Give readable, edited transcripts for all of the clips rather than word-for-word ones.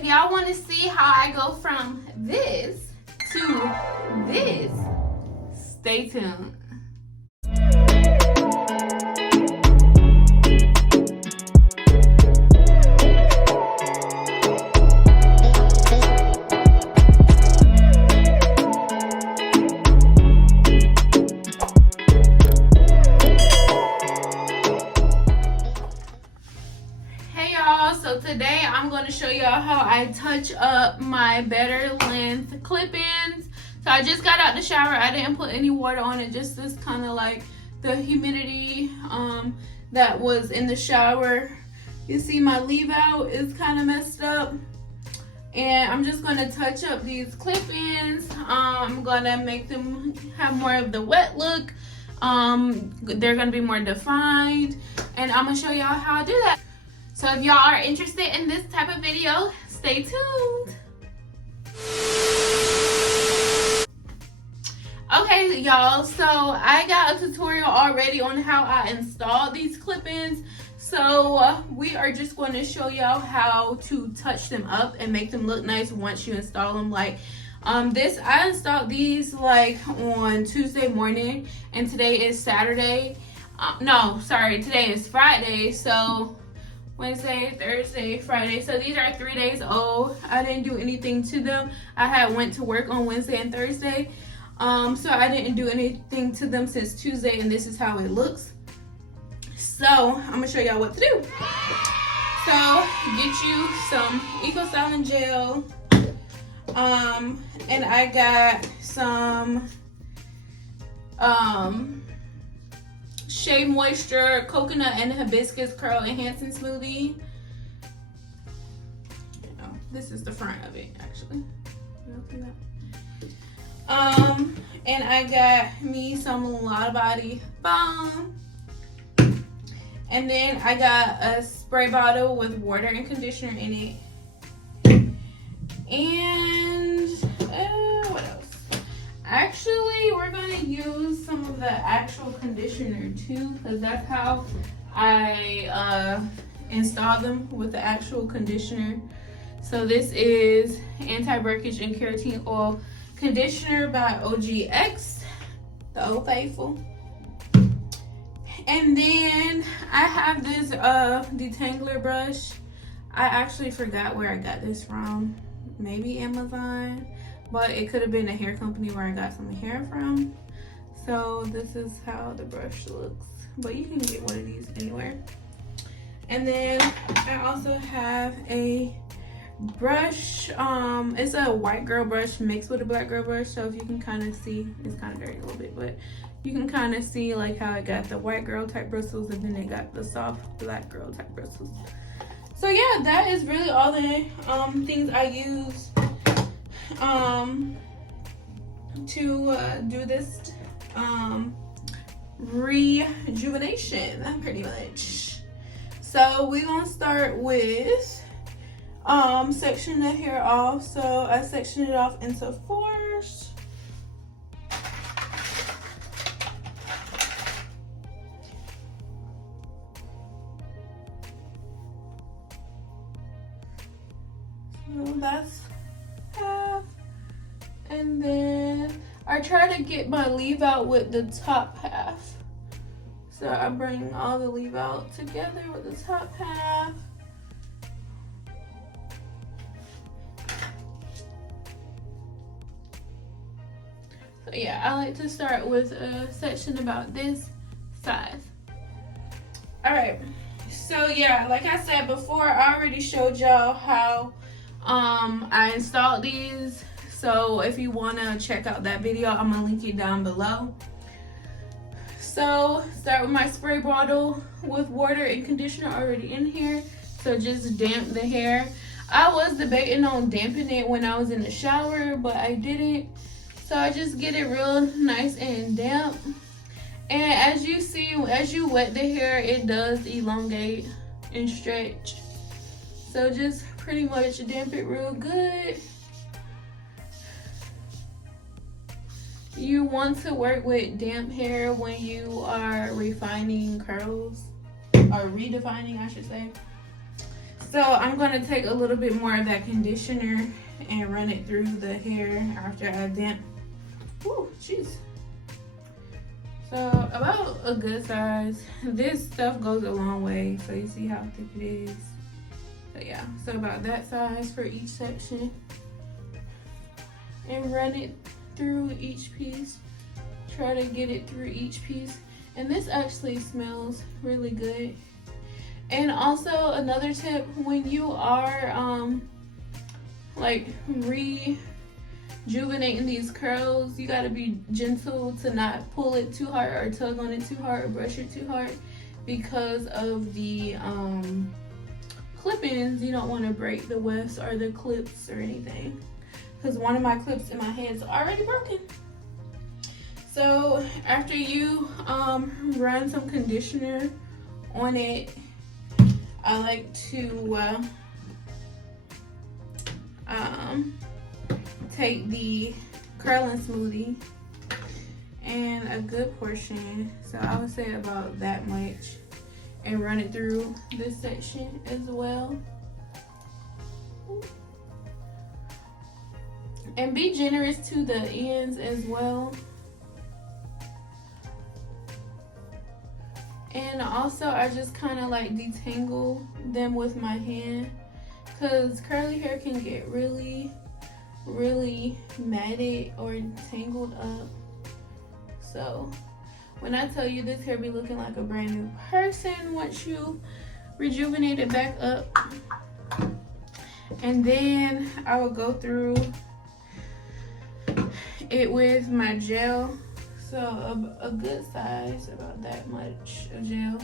if y'all want to see how I go from this to this, stay tuned. So today I'm going to show y'all how I touch up my better length clip-ins. So I just got out the shower. I didn't put any water on it, just this kind of like the humidity that was in the shower. You see my leave out is kind of messed up, and I'm just going to touch up these clip-ins. I'm going to make them have more of the wet look. They're going to be more defined, and I'm going to show y'all how I do that. So if y'all are interested in this type of video, stay tuned. Okay, y'all, so I got a tutorial already on how I install these clip-ins. So we are just going to show y'all how to touch them up and make them look nice once you install them. Like I installed these like on Tuesday morning, and today is Saturday. Today is Friday. So Wednesday, Thursday, Friday. So these are 3 days old. I didn't do anything to them. I had went to work on Wednesday and Thursday. So I didn't do anything to them since Tuesday, and this is how it looks. So I'm gonna show y'all what to do. So get you some Eco Styling gel. And I got some Shea Moisture Coconut and Hibiscus Curl Enhancing Smoothie. Oh, this is the front of it, actually. And I got me some Lot Body Balm. And then I got a spray bottle with water and conditioner in it. And what else? Actually, we're going to use some of the actual conditioner too, because that's how I install them, with the actual conditioner. So this is Anti-Breakage and Keratin Oil Conditioner by OGX, the Old Faithful. And then I have this detangler brush. I actually forgot where I got this from. Maybe Amazon, but it could have been a hair company where I got some hair from. So this is how the brush looks, but you can get one of these anywhere. And then I also have a brush. It's a white girl brush mixed with a black girl brush. So if you can kind of see, it's kind of dirty a little bit, but you can kind of see like how it got the white girl type bristles, and then it got the soft black girl type bristles. So yeah, that is really all the things I use to do this rejuvenation, pretty much. So we're gonna start with sectioning the hair off. So I section it off into 4s. So that's half, and then I try to get my leave out with the top half. So I bring all the leave out together with the top half. So yeah, I like to start with a section about this size. All right, so yeah, like I said before, I already showed y'all how I installed these. So if you want to check out that video, I'm gonna link it down below. So start with my spray bottle with water and conditioner already in here. So just damp the hair. I was debating on damping it when I was in the shower, but I didn't. So I just get it real nice and damp. And as you see, as you wet the hair, it does elongate and stretch. So just pretty much damp it real good. You want to work with damp hair when you are refining curls, or redefining, I should say. So I'm gonna take a little bit more of that conditioner and run it through the hair after I damp. Ooh, jeez. So about a good size. This stuff goes a long way, so you see how thick it is. So yeah, so about that size for each section. And run it through each piece. Try to get it through each piece. And this actually smells really good. And also another tip, when you are like rejuvenating these curls, you gotta be gentle to not pull it too hard or tug on it too hard or brush it too hard, because of the clip-ins. You don't want to break the wefts or the clips or anything, because one of my clips in my hand is already broken. So after you run some conditioner on it, I like to take the curling smoothie and a good portion, so I would say about that much, and run it through this section as well. And be generous to the ends as well. And also I just kind of like detangle them with my hand, because curly hair can get really matted or tangled up. So when I tell you, this hair be looking like a brand new person once you rejuvenate it back up. And then I will go through it with my gel. So a good size, about that much of gel.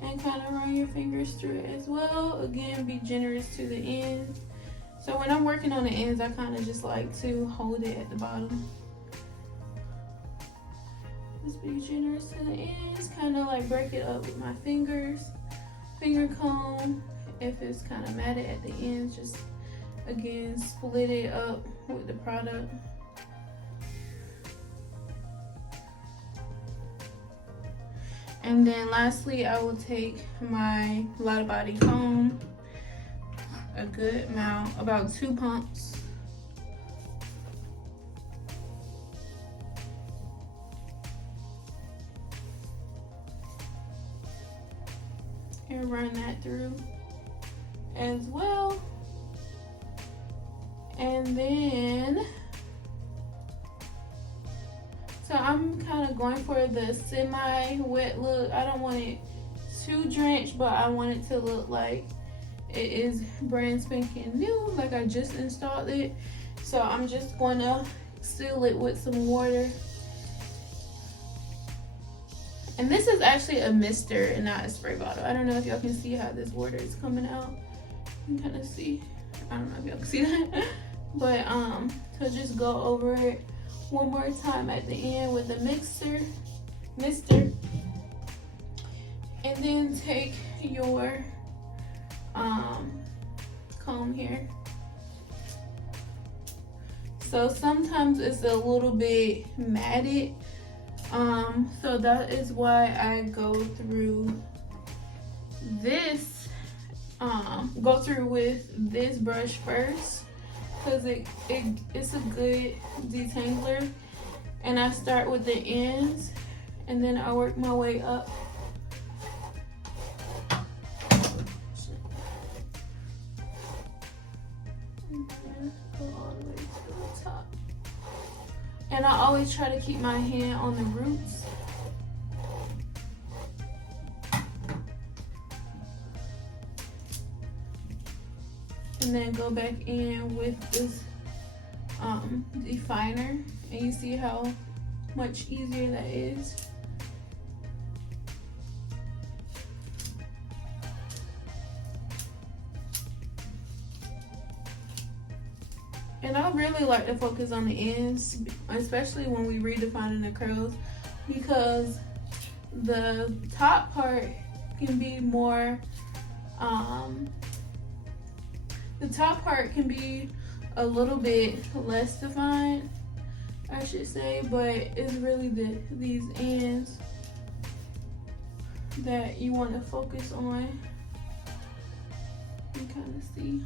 And kind of run your fingers through it as well. Again, be generous to the ends. So when I'm working on the ends, I kind of just like to hold it at the bottom. Just be generous to the ends. Kind of like break it up with my fingers. Finger comb. If it's kind of matted at the ends, just again split it up with the product. And then lastly, I will take my Lotta Body comb, a good amount, about 2 pumps. And run that through as well. And then, so I'm kind of going for the semi-wet look. I don't want it too drenched, but I want it to look like it is brand spanking new, like I just installed it. So I'm just going to seal it with some water. And this is actually a mister and not a spray bottle. I don't know if y'all can see how this water is coming out. You can kind of see. I don't know if y'all can see that. But so just go over it one more time at the end with the mister. And then take your comb here. So sometimes it's a little bit matted. So that is why I go through this, go through with this brush first, because it's a good detangler. And I start with the ends and then I work my way up. And then go all the way to the top. And I always try to keep my hand on the roots. And then go back in with this definer, and you see how much easier that is. And I really like to focus on the ends, especially when we redefining the curls, because the top part can be more, the top part can be a little bit less defined, I should say, but it's really these ends that you want to focus on. You kind of see.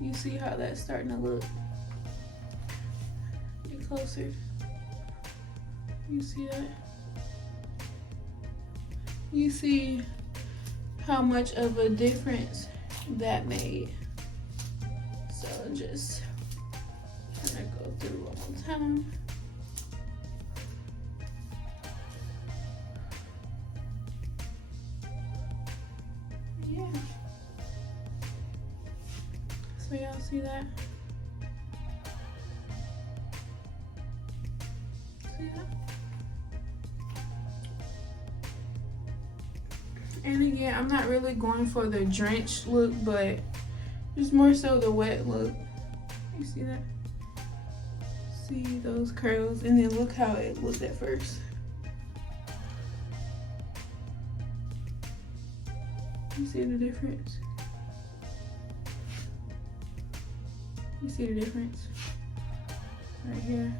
You see how that's starting to look. Get closer. You see that? You see how much of a difference that made. So just trying to go through one more time. Yeah. So y'all see that? See that? And again, I'm not really going for the drenched look, but just more so the wet look. You see that? See those curls, and then look how it looked at first. You see the difference? You see the difference? Right here.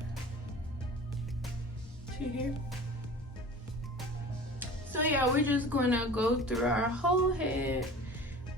See here? So yeah, we're just gonna go through our whole head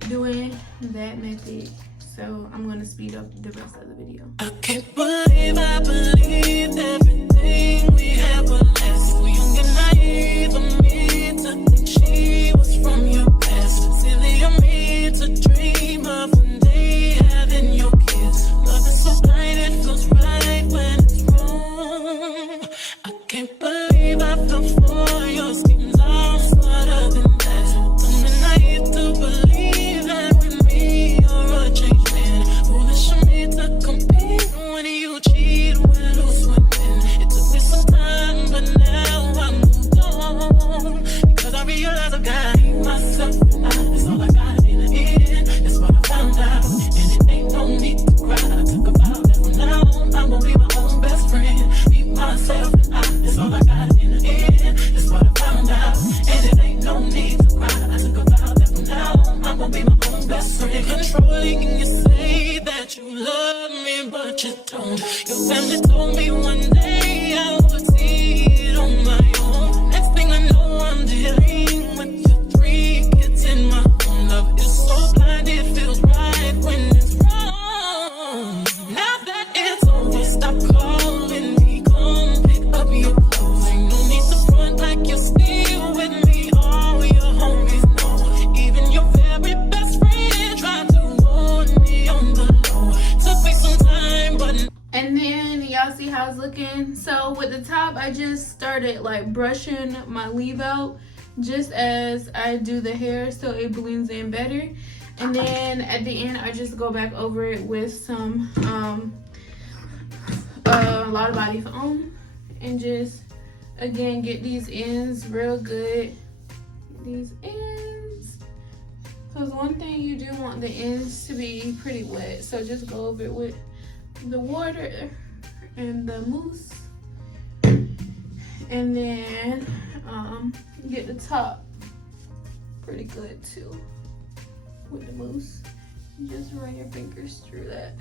doing that method. So I'm gonna speed up the rest of the video. I can't believe I believed everything we had was last. So young and naive of me to think she was from your past. Silly of me to dream of one day having your kids. Love is so blind, it feels right when it's wrong. I can't believe I fell for your schemes. I'm smarter than that. Young and naive to believe that with me you're a changed man. Foolish of me to compete when you cheat, when who's winning. It took me some time, but now I'm moved on. Because I realize I gotta hate myself. That's all I got in the end. That's what I found out. And it ain't no need to cry. I took a vow that from now on I'm gonna be my own best friend. Be myself. That's all I got in the end. That's what I found out. And it ain't no need to cry. I took a vow that from now on I'm gonna be my own best friend. Controlling, you say that you love me, but you don't. Your family told me one day I would see it on my own. Next thing I know, I'm dealing with your 3 kids in my own. Love is so blind, it feels right when it's wrong. Now that it's over, stop calling me. Come pick up your clothes. Ain't no need to front like you're still with me. All your homies know. Even your very best friend tried to warn me on the low. Took me some time, but And then y'all see how it's looking. So with the top, I just started like brushing my leave out just as I do the hair so it blends in better. And then at the end, I just go back over it with some a lot of body foam and just again get these ends real good. These ends. Because one thing you do want the ends to be pretty wet, so just go over it with the water and the mousse, and then get the top pretty good too with the mousse. Just run your fingers through that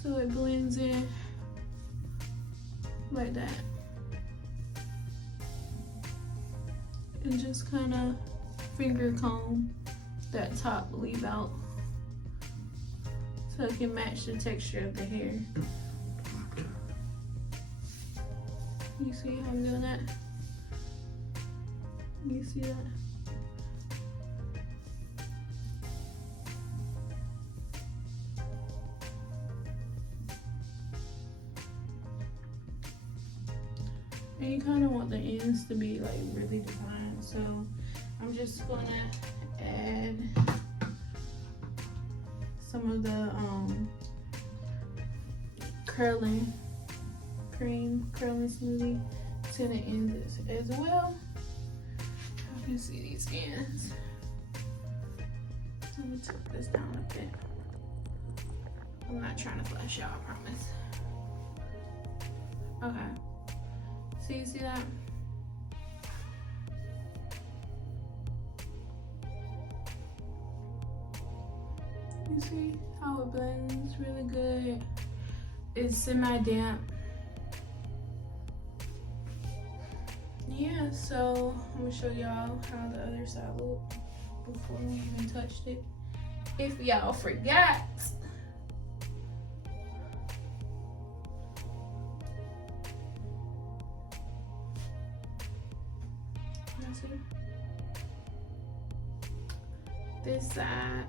so it blends in like that, and just kind of finger comb that top leave out so it can match the texture of the hair. You see how I'm doing that? You see that? And you kind of want the ends to be like really defined, so I'm just gonna add some of the curling smoothie to the ends as well. You can see these ends. Let me tilt this down a bit. I'm not trying to flash y'all, I promise. Okay. So you see that? You see how it blends really good? It's semi-damp. yeah, so I'm gonna show y'all how the other side looked before we even touched it. If y'all forgot. This side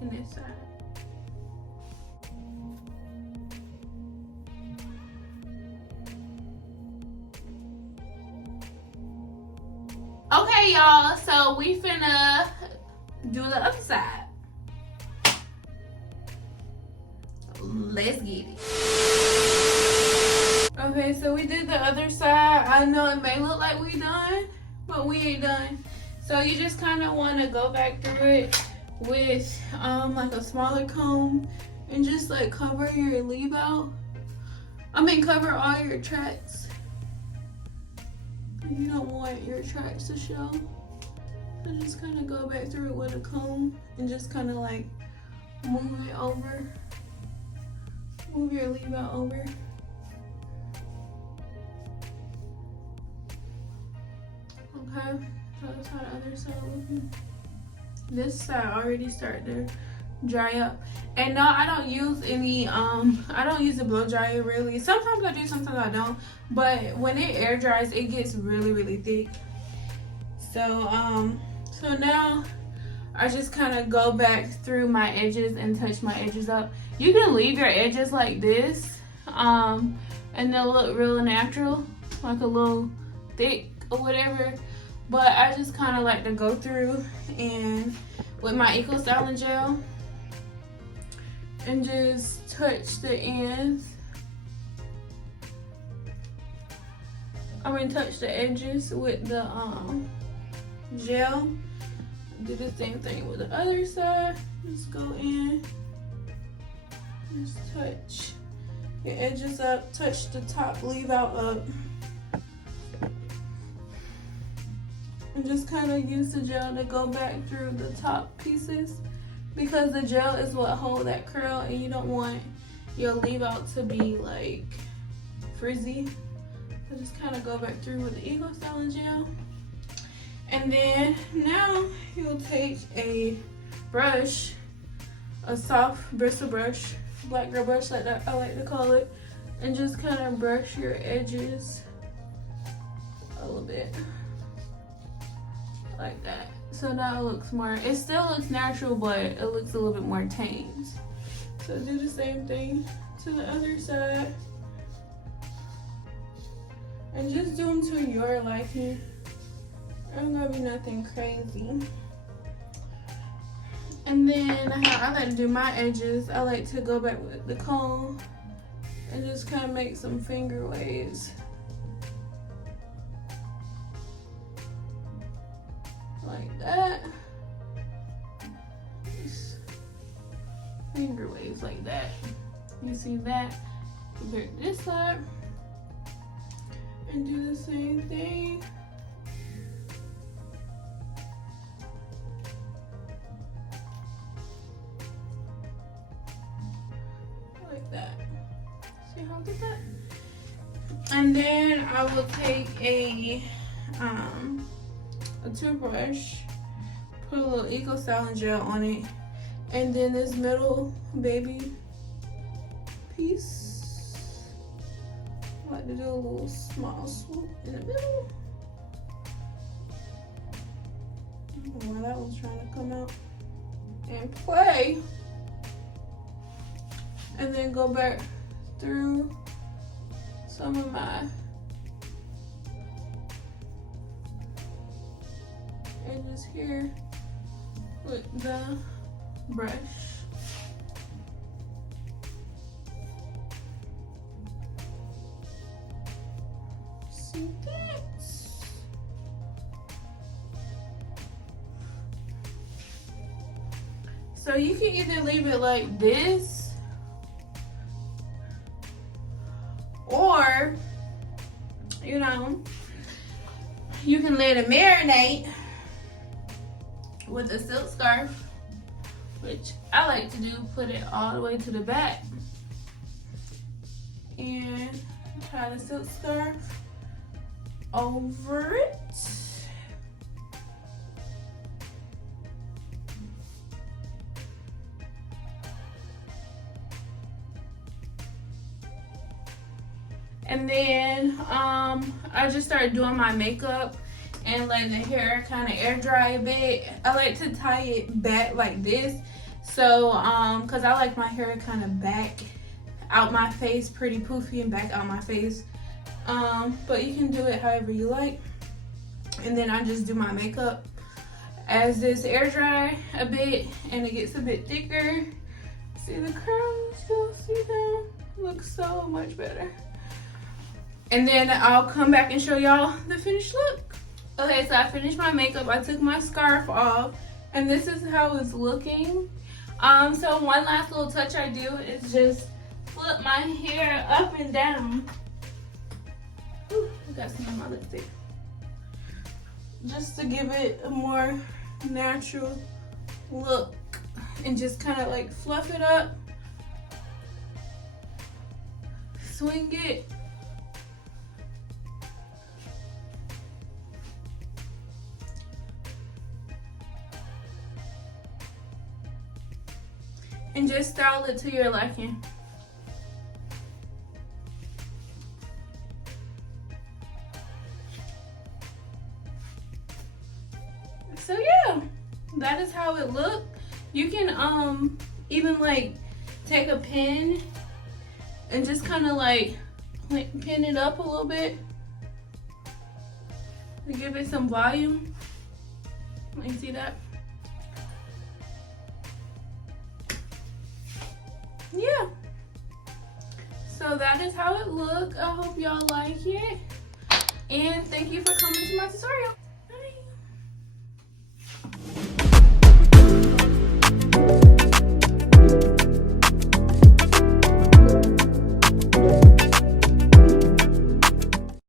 and this side. Okay, y'all, so we finna do the other side. Let's get it. Okay, so we did the other side. I know it may look like we done, but we ain't done. So you just kind of want to go back through it with like a smaller comb and just like cover your leave out. Cover all your tracks. You don't want your tracks to show. So just kind of go back through it with a comb and just kind of like move it over. Move your leave out over. Okay, so that's how the other side looking. This side already started to dry up. And no, I don't use any, I don't use a blow dryer really. Sometimes I do, sometimes I don't. But when it air dries, it gets really, really thick. So, so now I just kind of go back through my edges and touch my edges up. You can leave your edges like this, and they'll look real natural, like a little thick or whatever. But I just kind of like to go through and with my Eco Styling Gel and just touch the ends. Touch the edges with the gel. Do the same thing with the other side. Just go in, just touch your edges up, touch the top leave out up. And just kind of use the gel to go back through the top pieces because the gel is what hold that curl and you don't want your leave out to be like frizzy. So just kind of go back through with the Eco Styling Gel. And then now you'll take a brush, a soft bristle brush, black girl brush like that I like to call it, and just kind of brush your edges a little bit. Like that. So now it looks more, it still looks natural, but it looks a little bit more tamed. So do the same thing to the other side. And just do them to your liking. Ain't gonna be nothing crazy. And then how I like to do my edges, I like to go back with the comb and just kind of make some finger waves. Like that. Just finger waves like that. You see that? Compare this side and do the same thing. Like that. See how I did that? And then I will take a toothbrush, put a little Eco Styling Gel on it, and then this middle baby piece, I like to do a little small swoop in the middle. I don't know why that one's trying to come out and play. And then go back through some of my edges here with the brush. See that? So you can either leave it like this, or you know, you can let it marinate with a silk scarf, which I like to do, put it all the way to the back and tie the silk scarf over it. And then I just started doing my makeup and let the hair kind of air dry a bit. I like to tie it back like this. So, cause I like my hair kind of back out my face, pretty poofy and back out my face. But you can do it however you like. And then I just do my makeup as this air dry a bit and it gets a bit thicker. See the curls, you'll see them, looks so much better. And then I'll come back and show y'all the finished look. Okay, so I finished my makeup. I took my scarf off and this is how it's looking. So one last little touch I do is just flip my hair up and down. Ooh, I got some on my lipstick. Just to give it a more natural look and just kind of like fluff it up. Swing it. And just style it to your liking. So yeah, that is how it looked. You can even like take a pin and just kind of like pin it up a little bit to give it some volume. You see that? Yeah, so that is how it looked. I hope y'all like it and thank you for coming to my tutorial.